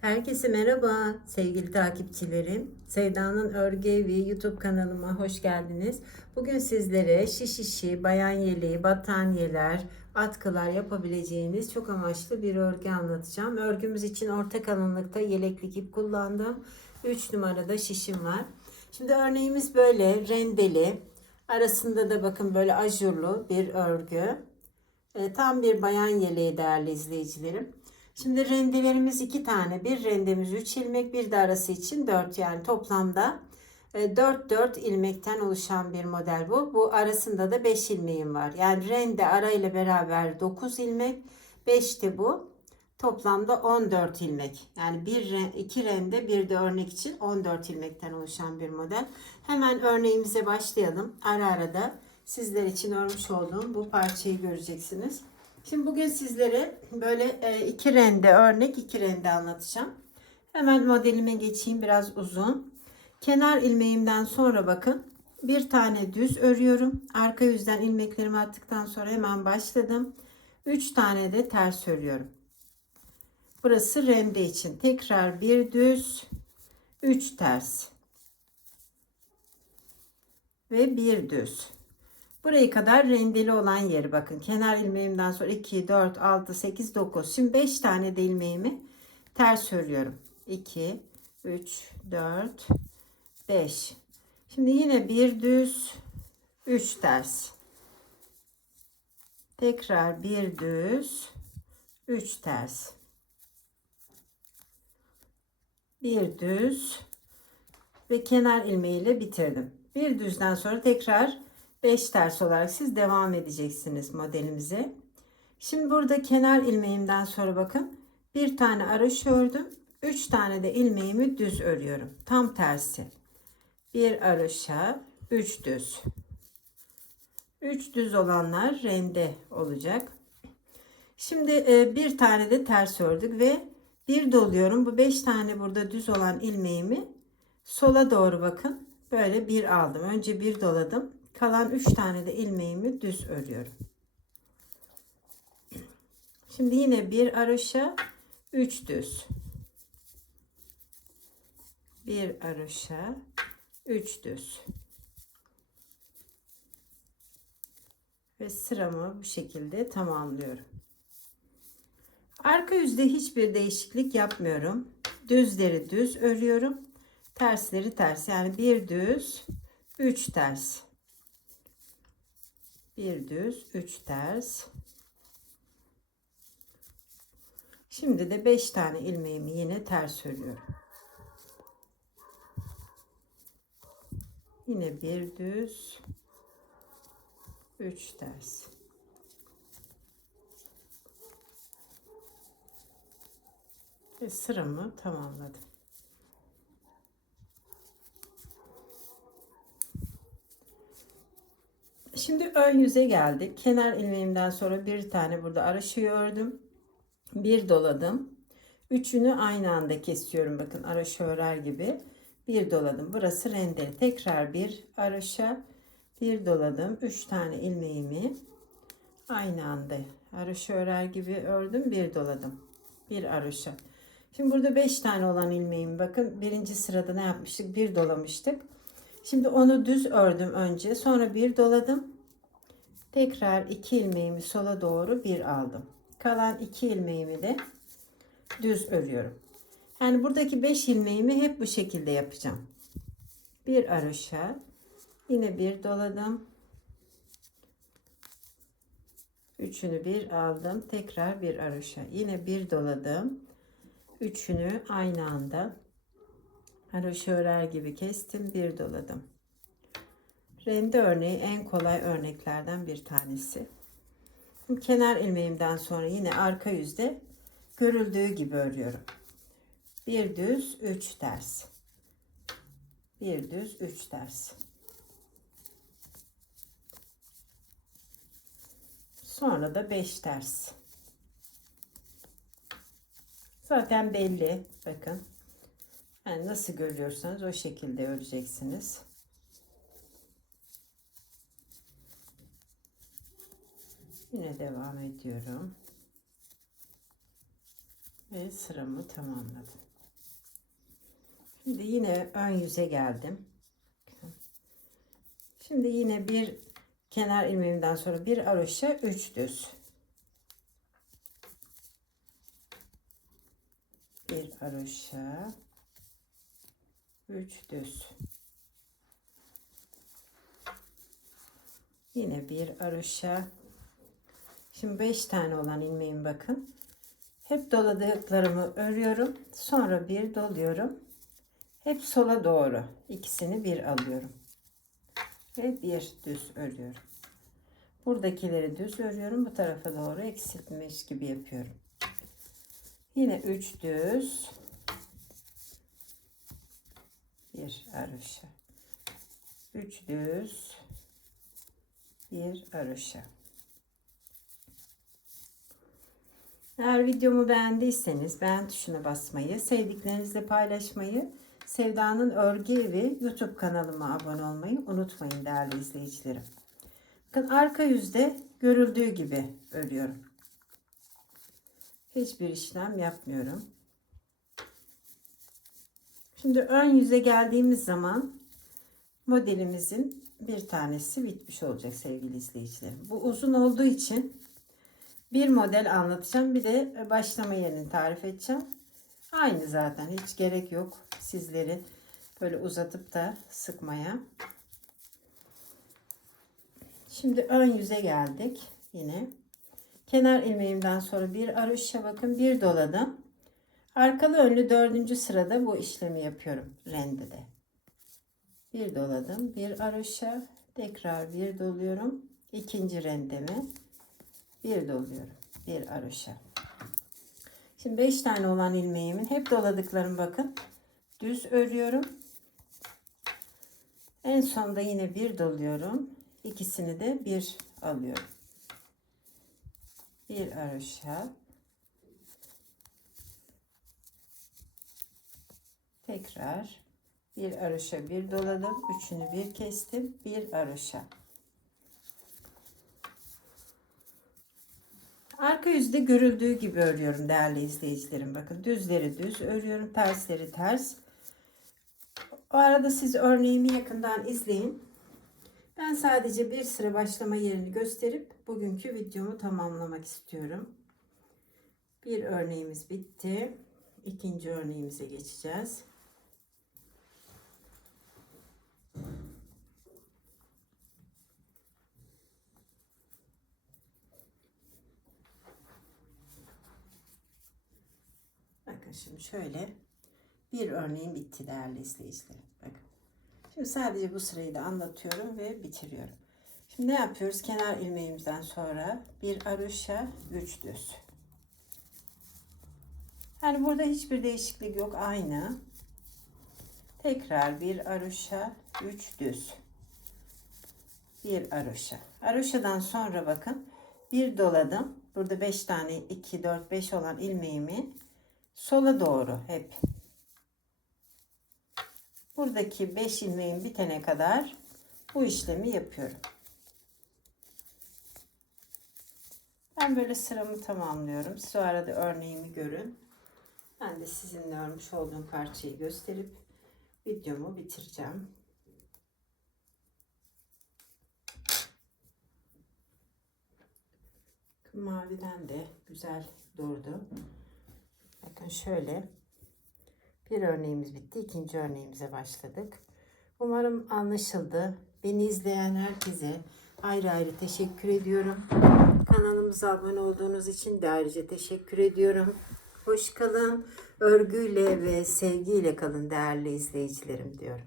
Herkese merhaba sevgili takipçilerim. Seyda'nın Örgü Evi YouTube kanalıma hoş geldiniz. Bugün sizlere şiş işi, bayan yeleği, battaniyeler, atkılar yapabileceğiniz çok amaçlı bir örgü anlatacağım. Örgümüz için orta kalınlıkta yeleklik ip kullandım. 3 numarada şişim var. Şimdi örneğimiz böyle rendeli. Arasında da bakın böyle ajurlu bir örgü. E, tam bir bayan yeleği değerli izleyicilerim. Şimdi rendelerimiz iki tane. Bir rendemiz 3 ilmek, bir de arası için 4 yani toplamda 4-4 ilmekten oluşan bir model bu. Bu arasında da 5 ilmeğim var. Yani rende ara ile beraber 9 ilmek, 5 de bu. Toplamda 14 ilmek. Yani bir iki rende bir de örnek için 14 ilmekten oluşan bir model. Hemen örneğimize başlayalım. Ara ara sizler için örmüş olduğum bu parçayı göreceksiniz. Şimdi bugün sizlere böyle e, iki rende örnek iki rende anlatacağım. Hemen modelime geçeyim biraz uzun. Kenar ilmeğimden sonra bakın bir tane düz örüyorum. Arka yüzden ilmeklerimi attıktan sonra hemen başladım. 3 tane de ters örüyorum. Burası rende için. Tekrar bir düz, 3 ters ve bir düz. Buraya kadar rendeli olan yeri bakın. Kenar ilmeğimden sonra 2, 4, 6, 8, 9. Şimdi 5 tane de ilmeğimi ters örüyorum. 2, 3, 4, 5. Şimdi yine bir düz, 3 ters. Tekrar bir düz, 3 ters. Bir düz ve kenar ilmeğiyle bitirdim. Bir düzden sonra tekrar 5 ters olarak siz devam edeceksiniz modelimize. Şimdi burada kenar ilmeğimden sonra bakın bir tane araş ördüm. 3 tane de ilmeğimi düz örüyorum. Tam tersi. Bir araşa 3 düz. 3 düz olanlar rende olacak. Şimdi e, bir tane de ters ördük ve bir doluyorum. Bu 5 tane burada düz olan ilmeğimi sola doğru bakın. Böyle bir aldım. Önce bir doladım. Kalan 3 tane de ilmeğimi düz örüyorum. Şimdi yine bir araşa 3 düz. Bir araşa 3 düz. Ve sıramı bu şekilde tamamlıyorum. Arka yüzde hiçbir değişiklik yapmıyorum. Düzleri düz örüyorum. Tersleri ters. Yani bir düz, 3 ters bir düz 3 ters. Şimdi de 5 tane ilmeğimi yine ters örüyorum. Yine bir düz 3 ters. Ve sıramı tamamladım Şimdi ön yüze geldik. Kenar ilmeğimden sonra bir tane burada araşıyı ördüm. Bir doladım. Üçünü aynı anda kesiyorum. Bakın araşı örer gibi. Bir doladım. Burası rendeli. Tekrar bir araşa bir doladım. Üç tane ilmeğimi aynı anda araşı örer gibi ördüm. Bir doladım. Bir araşa. Şimdi burada beş tane olan ilmeğimi bakın. Birinci sırada ne yapmıştık? Bir dolamıştık. Şimdi onu düz ördüm önce. Sonra bir doladım. Tekrar iki ilmeğimi sola doğru bir aldım. Kalan iki ilmeğimi de düz örüyorum. Yani buradaki beş ilmeğimi hep bu şekilde yapacağım. Bir aroşa. Yine bir doladım. Üçünü bir aldım. Tekrar bir aroşa. Yine bir doladım. Üçünü aynı anda haroşa örer gibi kestim. Bir doladım. Rende örneği en kolay örneklerden bir tanesi. Kenar ilmeğimden sonra yine arka yüzde görüldüğü gibi örüyorum. Bir düz, üç ters. Bir düz, üç ters. Sonra da beş ters. Zaten belli. Bakın. Yani nasıl görüyorsanız o şekilde öreceksiniz. Yine devam ediyorum. Ve sıramı tamamladım. Şimdi yine ön yüze geldim. Şimdi yine bir kenar ilmeğimden sonra bir aroşa 3 düz. Bir aroşa 3 düz. Yine bir aroşa. Şimdi 5 tane olan ilmeğim bakın. Hep doladıklarımı örüyorum. Sonra bir doluyorum. Hep sola doğru. İkisini bir alıyorum. Ve bir düz örüyorum. Buradakileri düz örüyorum. Bu tarafa doğru eksiltmiş gibi yapıyorum. Yine 3 düz. Bir arışa. 3 düz. Bir arışa. Eğer videomu beğendiyseniz beğen tuşuna basmayı, sevdiklerinizle paylaşmayı, Sevda'nın Örgü Evi YouTube kanalıma abone olmayı unutmayın değerli izleyicilerim. Bakın arka yüzde görüldüğü gibi örüyorum. Hiçbir işlem yapmıyorum. Şimdi ön yüze geldiğimiz zaman modelimizin bir tanesi bitmiş olacak sevgili izleyicilerim. Bu uzun olduğu için bir model anlatacağım. Bir de başlama yerini tarif edeceğim. Aynı zaten. Hiç gerek yok sizleri böyle uzatıp da sıkmaya. Şimdi ön yüze geldik. Yine kenar ilmeğimden sonra bir aroşa bakın bir doladım. Arkalı önlü dördüncü sırada bu işlemi yapıyorum rendede. Bir doladım. Bir aroşa tekrar bir doluyorum. İkinci rendeme bir doluyorum. Bir aroşa. Şimdi 5 tane olan ilmeğimin hep doladıklarım bakın. Düz örüyorum. En sonda yine bir doluyorum. İkisini de bir alıyorum. Bir aroşa. Tekrar bir aroşa bir doladım. Üçünü bir kestim. Bir aroşa. Arka yüzde görüldüğü gibi örüyorum değerli izleyicilerim. Bakın düzleri düz örüyorum. Tersleri ters. O arada siz örneğimi yakından izleyin. Ben sadece bir sıra başlama yerini gösterip bugünkü videomu tamamlamak istiyorum. Bir örneğimiz bitti. İkinci örneğimize geçeceğiz. Bakın şimdi şöyle bir örneğim bitti değerli izleyicilerim. Bakın. Şimdi sadece bu sırayı da anlatıyorum ve bitiriyorum. Şimdi ne yapıyoruz? Kenar ilmeğimizden sonra bir aroşa, üç düz. Yani burada hiçbir değişiklik yok. Aynı. Tekrar bir aroşa, üç düz. Bir aroşa. Aroşadan sonra bakın bir doladım. Burada 5 tane 2 4 5 olan ilmeğimi sola doğru hep. Buradaki 5 ilmeğin bitene kadar bu işlemi yapıyorum. Ben böyle sıramı tamamlıyorum. Siz arada örneğimi görün. Ben de sizinle örmüş olduğum parçayı gösterip videomu bitireceğim. Maviden de güzel durdu. Bakın şöyle bir örneğimiz bitti. ikinci örneğimize başladık. Umarım anlaşıldı. Beni izleyen herkese ayrı ayrı teşekkür ediyorum. Kanalımıza abone olduğunuz için de ayrıca teşekkür ediyorum. Hoş kalın. Örgüyle ve sevgiyle kalın değerli izleyicilerim diyorum.